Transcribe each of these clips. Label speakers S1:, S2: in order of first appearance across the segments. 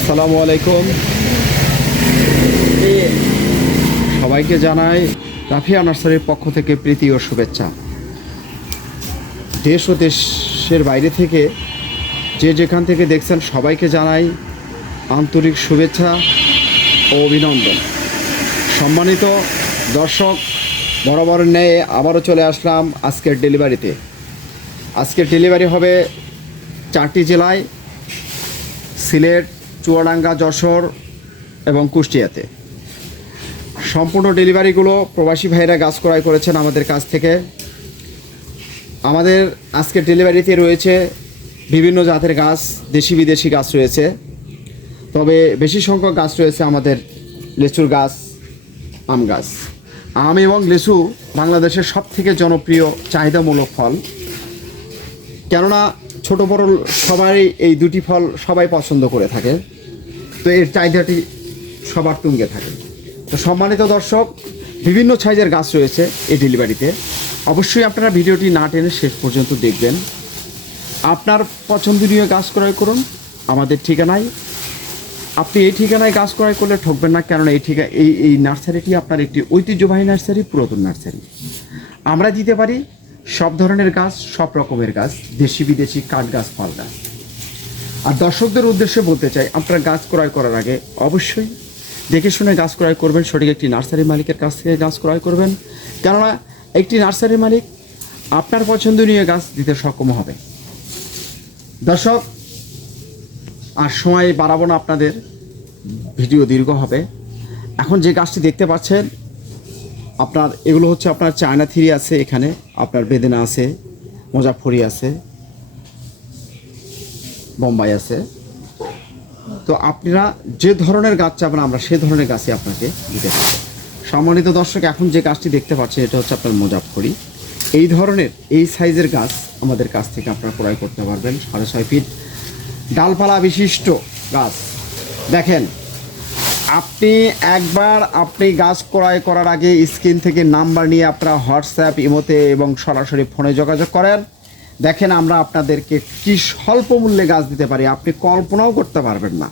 S1: আসসালামু আলাইকুম। সবাইকে জানাই রাফিয়া নার্সারির পক্ষ থেকে প্রীতি ও শুভেচ্ছা। দেশ ও দেশের বাইরে থেকে যে যেখান থেকে দেখছেন সবাইকে জানাই আন্তরিক শুভেচ্ছা ও অভিনন্দন। সম্মানিত দর্শক, বরাবর ন্যায় আবারও চলে আসলাম আজকের ডেলিভারিতে। আজকের ডেলিভারি হবে চারটি জেলায়, সিলেট চুয়াডাঙ্গা, যশোর এবং কুষ্টিয়াতে। সম্পূর্ণ ডেলিভারিগুলো প্রবাসী ভাইরা গাছ ক্রয় করেছেন আমাদের কাছ থেকে। আমাদের আজকের ডেলিভারিতে রয়েছে বিভিন্ন জাতের গাছ, দেশি বিদেশি গাছ রয়েছে। তবে বেশি সংখ্যক গাছ রয়েছে আমাদের লেচুর গাছ, আম গাছ। আম এবং লেচু বাংলাদেশের সব থেকে জনপ্রিয় চাহিদামূলক ফল। কেননা ছোট বড় সবাই এই দুটি ফল সবাই পছন্দ করে থাকে। তো এর চাহিদাটি সবার তুঙ্গে থাকে। তো সম্মানিত দর্শক, বিভিন্ন সাইজের গাছ রয়েছে এই ডেলিভারিতে। অবশ্যই আপনারা ভিডিওটি না টেনে শেষ পর্যন্ত দেখবেন। আপনার পছন্দনীয় গাছ ক্রয় করুন, আমাদের ঠিকানায়। আপনি এই ঠিকানায় গাছ ক্রয় করলে ঠকবেন না, কেননা এই ঠিকা, এই এই নার্সারিটি আপনার একটি ঐতিহ্যবাহী নার্সারি, পুরাতন নার্সারি। আমরা দিতে পারি সব ধরনের গাছ, সব রকমের গাছ দেশি বিদেশি কাঠ গাছ ফল গাছ। আর দর্শকদের উদ্দেশ্যে বলতে চাই, আপনারা গাছ ক্রয় করার আগে অবশ্যই দেখে শুনে গাছ ক্রয় করবেন। সঠিক একটি নার্সারি মালিকের কাছ থেকে গাছ ক্রয় করবেন। কেননা, একটি নার্সারি মালিক আপনার পছন্দনীয় গাছ দিতে সক্ষম হবে। দর্শক, আর সময় বাড়াবো না আপনাদের। ভিডিও দীর্ঘ হবে। এখন যে গাছটি দেখতে পাচ্ছেন, আপনার, এগুলো হচ্ছে আপনার চায়না থিরি আছে এখানে। আপনার বেদেনা আছে, মোজাফরি আছে। বোম্বাই আছে। তো আপনারা যে ধরনের গাছ চাবেন, আমরা সেই ধরনের গাছই আপনাকে দিতে পারব। সম্মানিত দর্শক, এখন যে গাছটি দেখতে পাচ্ছেন, এটা হচ্ছে আপনার মোজাফরি এই ধরনের, এই সাইজের গাছ আমাদের কাছ থেকে আপনারা ক্রয় করতে পারবেন সাড়ে ছয় ফিট। ডালপালা বিশিষ্ট গাছ। দেখেন, আপনি একবার আপনি গাছ ক্রয় করার আগে স্ক্রিন থেকে নাম্বার নিয়ে আপনারা হোয়াটসঅ্যাপ, ইমোতে এবং সরাসরি ফোনে যোগাযোগ করেন। দেখেন আমরা আপনাদেরকে কি স্বল্প মূল্যে গাছ দিতে পারি, আপনি কল্পনাও করতে পারবেন না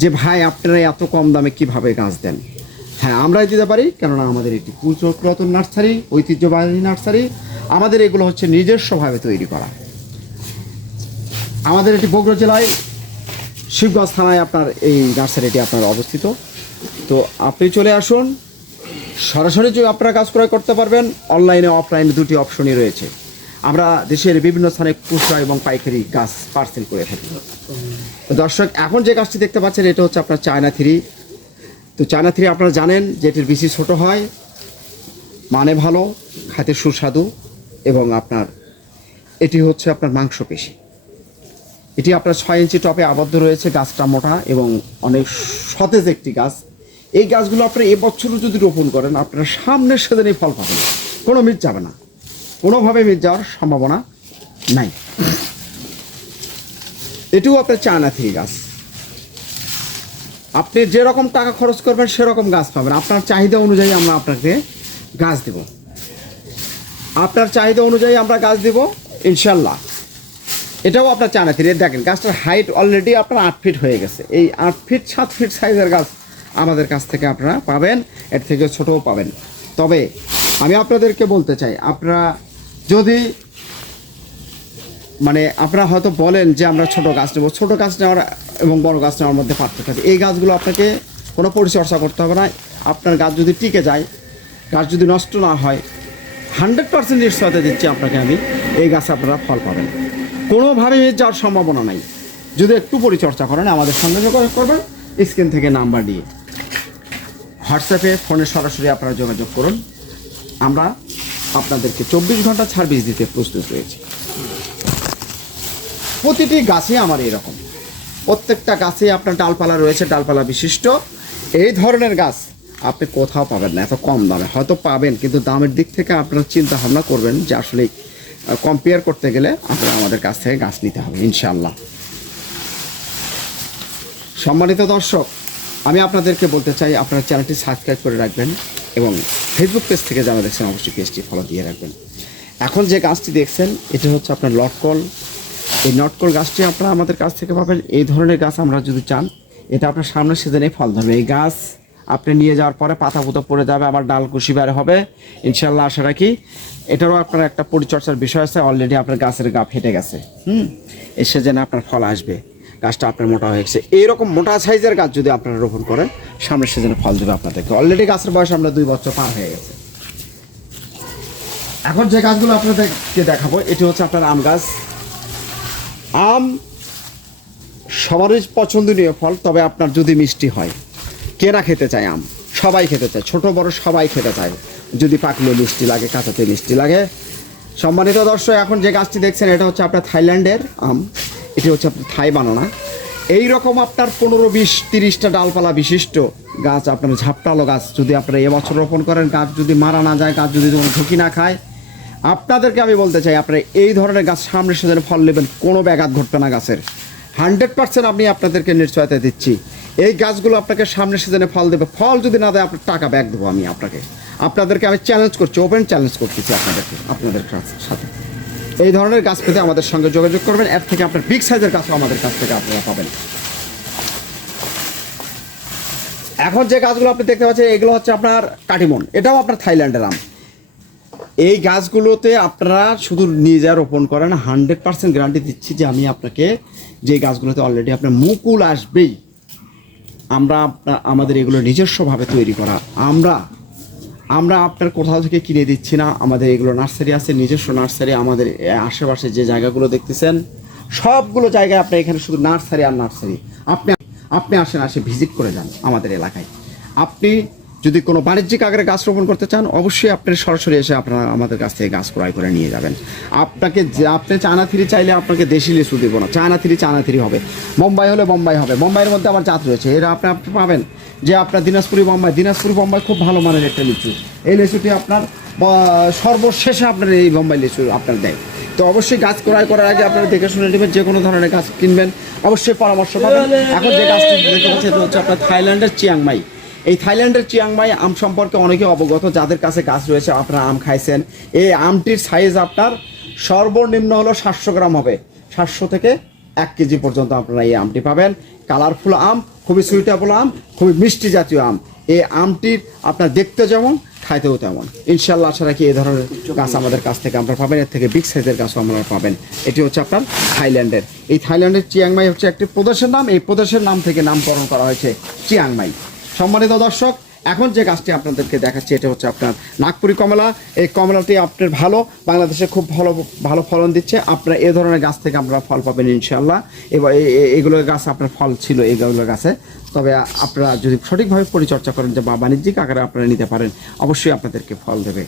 S1: যে, ভাই, আপনারা এত কম দামে কীভাবে গাছ দেন? হ্যাঁ আমরাই দিতে পারি, কেননা আমাদের একটি পুরাতন নার্সারি, ঐতিহ্যবাহী নার্সারি। আমাদের এগুলো হচ্ছে নিজস্বভাবে তৈরি করা। আমাদের এটি বগুড়া জেলায়, শিবগঞ্জ থানায় আপনার এই নার্সারিটি আপনার অবস্থিত। তো আপনি চলে আসুন, সরাসরি আপনারা কাজ ক্রয় করতে পারবেন, অনলাইনে, অফলাইনে দুটি অপশনই রয়েছে। আমরা দেশের বিভিন্ন স্থানে খুচরা এবং পাইকারি গাছ পার্সেল করে থাকি। দর্শক, এখন যে গাছটি দেখতে পাচ্ছেন, এটা হচ্ছে আপনার চায়না থ্রি। তো চায়না থ্রি আপনারা জানেন যে এটির বেশি ছোট হয় মানে ভালো খাতে সুস্বাদু এবং আপনার, এটি হচ্ছে আপনার মাংসপেশি। এটি আপনার ছয় ইঞ্চি টপে আবদ্ধ রয়েছে, গাছটা মোটা এবং অনেক সতেজ একটি গাছ। এই গাছগুলো আপনারা এবছরও যদি রোপণ করেন, আপনারা সামনের সেদিনই ফল পাবেন কোনো মিট যাবে না। কোনোভাবে যাওয়ার সম্ভাবনা নাই। এটিও আপনার চায়না থেকে গাছ আপনি যেরকম টাকা খরচ করবেন সেরকম গাছ পাবেন। আপনার চাহিদা অনুযায়ী আমরা আপনাকে গাছ দেব। আপনার চাহিদা অনুযায়ী আমরা গাছ দেব ইনশাল্লাহ এটাও আপনার চায়না থ্রি দেখেন, গাছটার হাইট অলরেডি আপনার আট ফিট হয়ে গেছে। এই আট ফিট সাত ফিট সাইজের গাছ আমাদের কাছ থেকে আপনারা পাবেন। এর থেকে ছোটও পাবেন। তবে আমি আপনাদেরকে বলতে চাই, আপনারা যদি মানে আপনারা হয়তো বলেন যে আমরা ছোট গাছ নেব, ছোট গাছ নেওয়ার এবং বড় গাছ নেওয়ার মধ্যে পার্থক্য আছে। এই গাছগুলো আপনাকে কোনো পরিচর্যা করতে হবে না। আপনার গাছ যদি টিকে যায়, গাছ যদি নষ্ট না হয়, হান্ড্রেড পার্সেন্ট নিশ্চয়তা দিচ্ছি আপনাকে আমি, এই গাছে আপনারা ফল পাবেন। কোনোভাবেই যাওয়ার সম্ভাবনা নাই। যদি একটু পরিচর্যা করেন, আমাদের সঙ্গে যোগাযোগ করবেন, স্ক্রিন থেকে নাম্বার দিয়ে। হোয়াটসঅ্যাপে ফোনে সরাসরি আপনারা যোগাযোগ করুন। আমরা আপনাদেরকে চব্বিশ ঘণ্টা সার্ভিস দিতে প্রস্তুত রয়েছে। প্রতিটি গাছে আমার এরকম। প্রত্যেকটা গাছে আপনার ডালপালা রয়েছে, ডালপালা বিশিষ্ট। এই ধরনের গাছ আপনি কোথাও পাবেন না, এত কম দামে। হয়তো পাবেন, কিন্তু দামের দিক থেকে আপনারা চিন্তা ভাবনা করবেন যে আসলে কম্পেয়ার করতে গেলে আপনারা আমাদের কাছ থেকে গাছ নিতে হবে ইনশাল্লাহ সম্মানিত দর্শক, আমি আপনাদেরকে বলতে চাই, আপনারা চ্যানেলটি সাবস্ক্রাইব করে রাখবেন। এবং ফেসবুক পেজ থেকে যারা দেখছেন, অবশ্যই পেজটি ফলো দিয়ে রাখবেন। এখন যে গাছটি দেখছেন, এটা হচ্ছে আপনার লটকল এই নটকল গাছটি আপনারা আমাদের কাছ থেকে পাবেন। এই ধরনের গাছ আমরা যদি চান, এটা আপনার সামনের সিজনে ফল ধরবে। এই গাছ আপনি নিয়ে যাওয়ার পরে পাতা পুতো পড়ে যাবে, আবার ডাল কুশি বের হবে। ইনশাল্লাহ আশা রাখি এটারও আপনার একটা পরিচর্যার বিষয় আছে। অলরেডি আপনার গাছের গা ফেটে গেছে। হুম? এই সিজনে আপনার ফল আসবে। গাছটা আপনার মোটা হয়ে গেছে। এইরকম মোটা সাইজের গাছ যদি আপনারা রোপণ করেন, সামনের সিজনে ফল দেবে আপনাদেরকে। অলরেডি গাছের বয়স আমরা দুই বছর পার হয়ে গেছে। এখন যে গাছগুলো আপনাদেরকে দেখাবো, এটি হচ্ছে আপনার আম গাছ। আম সবারই পছন্দনীয় ফল, তবে আপনার যদি মিষ্টি হয়, কেনা খেতে চায় আম, সবাই খেতে চায়। ছোট, বড় সবাই খেতে চায়। যদি পাকলে মিষ্টি লাগে, কাঁচাতে মিষ্টি লাগে। সম্মানিত দর্শক, এখন যে গাছটি দেখছেন, এটা হচ্ছে আপনার থাইল্যান্ডের আম। এটি হচ্ছে আপনার থাই বানানা। এই রকম আপনার পনেরো বিশ তিরিশটা ডালপালা বিশিষ্ট গাছ আপনার ঝাপটালো গাছ যদি আপনারা এবছর রোপণ করেন, গাছ যদি মারা না যায়, গাছ যদি কোনো ঝুঁকি না খায়, আপনাদেরকে আমি বলতে চাই, আপনারা এই ধরনের গাছ সামনে সেদিন ফল নেবেন, কোনো ব্যাঘাত ঘটবে না গাছের। হান্ড্রেড পার্সেন্ট আমি আপনাদেরকে নিশ্চয়তা দিচ্ছি, এই গাছগুলো আপনাকে সামনে সিজনে ফল দেবে। ফল যদি না দেয়, আপনার টাকা ব্যাক দেবো আমি আপনাকে। আপনাদেরকে আমি চ্যালেঞ্জ করছি ওপেন চ্যালেঞ্জ করতেছি আপনাদেরকে, আপনাদের সাথে। এই ধরনের গাছ পেতে আমাদের সঙ্গে যোগাযোগ করবেন। এর থেকে আপনার বিগ সাইজের গাছও আমাদের কাছ থেকে আপনারা পাবেন। এখন যে গাছগুলো আপনি দেখতে পাচ্ছেন, এগুলো হচ্ছে আপনার কাটিমন। এটাও আপনার থাইল্যান্ডের আম। এই গাছগুলোতে আপনারা শুধু নিয়ে যা রোপণ করেন, হান্ড্রেড পার্সেন্ট গ্যারান্টি দিচ্ছি যে আমি আপনাকে যে গাছগুলোতে অলরেডি আপনার মুকুল আসবেই, আমরা আমাদের এগুলো নিজস্বভাবে তৈরি করা। আমরা আমরা আপনার কোথাও থেকে কিনে দিচ্ছি না। আমাদের এগুলো নার্সারি আছে, নিজস্ব নার্সারি, আমাদের আশেপাশে যে জায়গাগুলো দেখতেছেন, সবগুলো জায়গায় আপনার এখানে শুধু নার্সারি আর নার্সারি। আপনি আপনি আসেন, আসে ভিজিট করে যান আমাদের এলাকায়। আপনি যদি কোনো বাণিজ্যিক আকারে গাছ রোপণ করতে চান, অবশ্যই আপনি সরাসরি এসে আপনারা আমাদের কাছ থেকে গাছ ক্রয় করে নিয়ে যাবেন। আপনাকে আপনি চায়না থ্রি চাইলে আপনাকে দেশি লিচু দেবো না। চায়না থ্রি চায়না থ্রি হবে। বোম্বাই হলে বোম্বাই হবে। বোম্বাইয়ের মধ্যে আবার জাত রয়েছে। এরা আপনি আপনি পাবেন যে আপনার দিনাজপুরি বোম্বাই। দিনাজপুরি বোম্বাই খুব ভালো মানের একটা লিচু। এই লিচুটি আপনার সর্বশেষে আপনার এই বোম্বাই লিচু আপনার দেয়। তো অবশ্যই গাছ ক্রয় করার আগে আপনারা দেখে শুনে নেবেন, যে কোনো ধরনের গাছ কিনবেন, অবশ্যই পরামর্শ পাবেন। এখন যে গাছটি দেখতে পাচ্ছেন হচ্ছে আপনার থাইল্যান্ডের চিয়াংমাই। এই থাইল্যান্ডের চিয়াংমাই আম সম্পর্কে অনেকে অবগত, যাদের কাছে গাছ রয়েছে, আপনারা আম খাইছেন। এই আমটির সাইজ আপনার সর্বনিম্ন হলো সাতশো গ্রাম হবে। সাতশো থেকে এক কেজি পর্যন্ত আপনারা এই আমটি পাবেন। কালারফুল আম, খুবই সুইটেবল আম, খুবই মিষ্টি জাতীয় আম। এই আমটির আপনার দেখতে যেমন, খাইতেও তেমন। ইনশাল্লাহ আশা রাখি এই ধরনের গাছ আমাদের কাছ থেকে আপনারা পাবেন। এর থেকে বিগ সাইজের গাছও আপনারা পাবেন। এটি হচ্ছে আপনার থাইল্যান্ডের। এই থাইল্যান্ডের চিয়াংমাই হচ্ছে একটি প্রদেশের নাম। এই প্রদেশের নাম থেকে নামকরণ করা হয়েছে চিয়াংমাই। সম্মানিত দর্শক, এখন যে গাছটি আপনাদেরকে দেখাচ্ছি, এটা হচ্ছে আপনার নাগপুরি কমলা। এই কমলাটি আপনার ভালো, বাংলাদেশে খুব ভালো ভালো ফলন দিচ্ছে। আপনার এ ধরনের গাছ থেকে আপনারা ফল পাবেন ইনশাল্লাহ এবার এগুলো গাছ আপনার ফল ছিল এইগুলো গাছে। তবে আপনারা যদি সঠিকভাবে পরিচর্যা করেন যে বা বাণিজ্যিক আকারে আপনারা নিতে পারেন, অবশ্যই আপনাদেরকে ফল দেবে।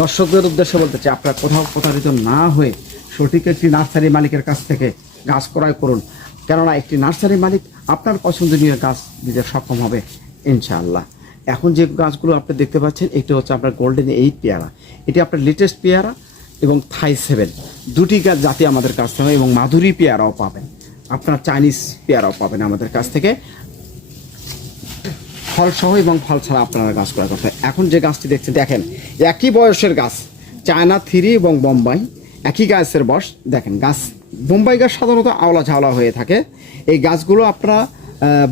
S1: দর্শকদের উদ্দেশ্যে বলতে চাই, আপনারা কোথাও প্রতারিত না হয়ে সঠিক একটি নার্সারি মালিকের কাছ থেকে গাছ ক্রয় করুন। কেননা একটি নার্সারি মালিক আপনার পছন্দনীয় গাছ দিতে সক্ষম হবে, ইনশাআল্লাহ। এখন যে গাছগুলো আপনি দেখতে পাচ্ছেন এটা হচ্ছে আপনার গোল্ডেন এইট পেয়ারা। এটি আপনার লেটেস্ট পেয়ারা এবং থাই সেভেন দুটি গাছ জাতি আমাদের কাছ থেকে এবং মাধুরী পেয়ারাও পাবেন। আপনার চাইনিজ পেয়ারাও পাবেন আমাদের কাছ থেকে। ফল সহ এবং ফল ছাড়া আপনারা গাছ করতে হয়। এখন যে গাছটি দেখছেন, দেখেন, একই বয়সের গাছ, চায়না থ্রি এবং বোম্বাই। একই গাছের বয়স, দেখেন, গাছ বোম্বাই গাছ সাধারণত আওলা ঝাওলা হয়ে থাকে। এই গাছগুলো আপনারা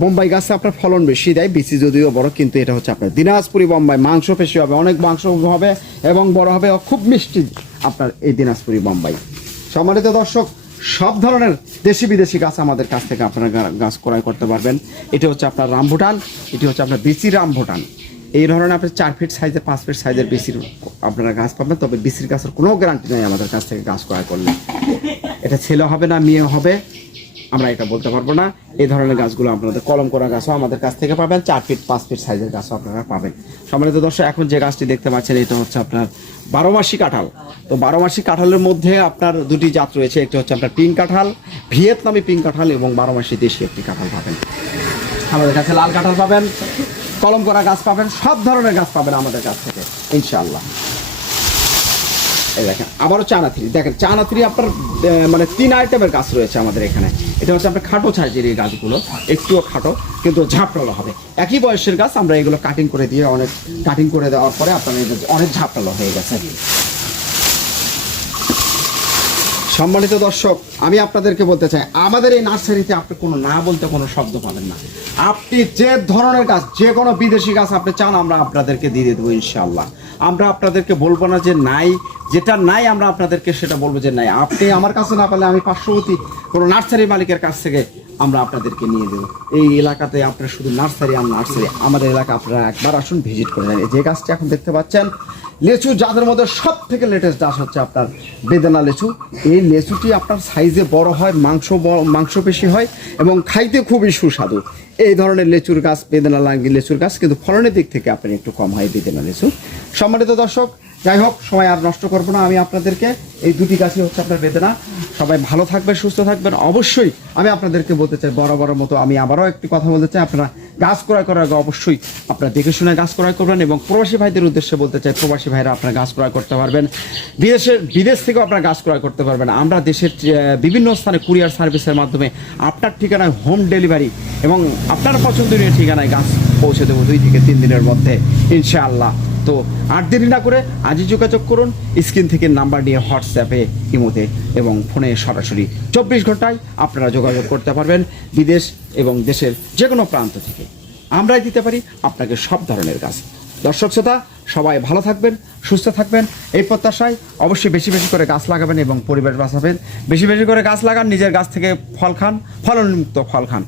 S1: বোম্বাই গাছে আপনার ফলন বেশি দেয়, বিচি যদিও বড়, কিন্তু এটা হচ্ছে আপনার দিনাজপুরি বোম্বাই। মাংস বেশি হবে, অনেক মাংস হবে এবং বড় হবে খুব মিষ্টি আপনার এই দিনাজপুরি বোম্বাই। সম্মানিত দর্শক, সব ধরনের দেশি বিদেশি গাছ আমাদের কাছ থেকে আপনারা গাছ ক্রয় করতে পারবেন। এটি হচ্ছে আপনার রামভুটান, এটি হচ্ছে আপনার বিচি রামভুটান। এই ধরনের আপনি চার ফিট সাইজের পাঁচ ফিট সাইজের বিচির আপনারা গাছ পাবেন, তবে বিচির গাছের কোনো গ্যারান্টি নেই আমাদের কাছ থেকে গাছ ক্রয় করলে। এটা ছেলে হবে না, মেয়ে হবে, আমরা এটা বলতে পারব না। এই ধরনের গাছগুলো আপনাদের কলম করা গাছও আমাদের কাছ থেকে পাবেন, চার ফিট পাঁচ ফিট সাইজের গাছও আপনারা পাবেন। সম্মানিত দর্শক, এখন যে গাছটি দেখতে পাচ্ছেন, এটা হচ্ছে আপনার বারো মাসি কাঁঠাল। তো বারো মাসি কাঁঠালের মধ্যে আপনার দুটি জাত রয়েছে, একটি হচ্ছে আপনার পিঙ্ক কাঁঠাল, ভিয়েতনামি পিঙ্ক কাঁঠাল এবং বারো মাসি দেশি একটি কাঁঠাল পাবেন। আমাদের কাছে লাল কাঁঠাল পাবেন, কলম করা গাছ পাবেন, সব ধরনের গাছ পাবেন আমাদের কাছ থেকে, ইনশাআল্লাহ। দেখেন, আবারও চানা থ্রি। দেখেন চানা থ্রি আপনার মানে তিন আইটেমের গাছ রয়েছে আমাদের এখানে। এটা হচ্ছে আপনার খাটো সাইজের এই গাছগুলো, একটুও খাটো, কিন্তু ঝাপটালো হবে। একই বয়সের গাছ, আমরা এগুলো কাটিং করে দিয়ে অনেক কাটিং করে দেওয়ার পরে আপনার অনেক ঝাপটালো হয়ে গেছে। সম্মানিত দর্শক, আমি আপনাদেরকে বলতে চাই, আমাদের এই নার্সারিতে আপনি কোনো না বলতে কোনো শব্দ পাবেন না। আপনি যে ধরনের গাছ, যে কোনো বিদেশি গাছ আপনি চান, আমরা আপনাদেরকে দিয়ে দেবো ইনশাআল্লাহ। আমরা আপনাদেরকে বলব না যে নাই, যেটা নাই আমরা আপনাদেরকে সেটা বলব যে নাই। আপনি আমার কাছে না পেলে আমি পার্শ্ববর্তী কোনো নার্সারি মালিকের কাছ থেকে আমরা আপনাদেরকে নিয়ে দেবো এই এলাকাতে আপনার শুধু নার্সারি আর নার্সারি, আমাদের এলাকা আপনারা একবার আসুন, ভিজিট করে নেন। যে গাছটি এখন দেখতে পাচ্ছেন লেচু যাদের মধ্যে সব থেকে লেটেস্ট চাষ হচ্ছে আপনার বেদানা লেচু। এই লেচুটি আপনার সাইজে বড় হয়, মাংস মাংস মাংসপেশি হয় এবং খাইতে খুবই সুস্বাদু। এই ধরনের লেচুর গাছ, বেদানা লাঙ্গি লেচুর গাছ কিন্তু ফলনের দিক থেকে আপনি একটু কম হয় বেদানা লেচু। সম্মানিত দর্শক যাই হোক সময় আর নষ্ট করব না। আমি আপনাদেরকে এই দুটি গাছই হচ্ছে আপনার বেদনা। সবাই ভালো থাকবেন, সুস্থ থাকবেন। অবশ্যই আমি আপনাদেরকে বলতে চাই, বড় বড় মতো আমি আবারও একটি কথা বলতে চাই। আপনারা গাছ ক্রয় করার আগে অবশ্যই আপনারা দেখে শুনে গাছ ক্রয় করবেন এবং প্রবাসী ভাইদের উদ্দেশ্যে বলতে চাই, প্রবাসী ভাইরা আপনারা গাছ ক্রয় করতে পারবেন। বিদেশের বিদেশ থেকেও আপনারা গাছ ক্রয় করতে পারবেন। আমরা দেশের বিভিন্ন স্থানে কুরিয়ার সার্ভিসের মাধ্যমে আপনার ঠিকানায় হোম ডেলিভারি এবং আপনার পছন্দনীয় ঠিকানায় গাছ পৌঁছে দেবো দুই থেকে তিন দিনের মধ্যে, ইনশাআল্লাহ। তো আর দেরি না করে আজই যোগাযোগ করুন। স্ক্রিন থেকে নাম্বার নিয়ে হোয়াটসঅ্যাপে, ইমোতে এবং ফোনে সরাসরি চব্বিশ ঘন্টায় আপনারা যোগাযোগ করতে পারবেন বিদেশ এবং দেশের যে কোনো প্রান্ত থেকে। আমরাই দিতে পারি আপনাকে সব ধরনের গাছ দর্শক শ্রোতা, সবাই ভালো থাকবেন, সুস্থ থাকবেন। এই প্রত্যাশায় অবশ্যই বেশি বেশি করে গাছ লাগাবেন এবং পরিবেশ বাঁচাবেন। বেশি বেশি করে গাছ লাগান, নিজের গাছ থেকে ফল খান ফলনমুক্ত ফল খান।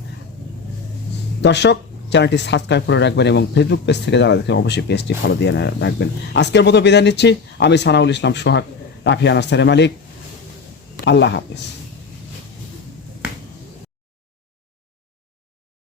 S1: দর্শক চ্যানেলটি সাবস্ক্রাইব করে রাখবেন এবং ফেসবুক পেজ থেকে যারা দেখেন, অবশ্যই পেজটি ফলো দিয়ে রাখবেন। আজকের মতো বিদায় নিচ্ছি। আমি সানাউল ইসলাম সোহাগ রাফিয়া নার্সারি মালিক। আল্লাহ হাফিজ।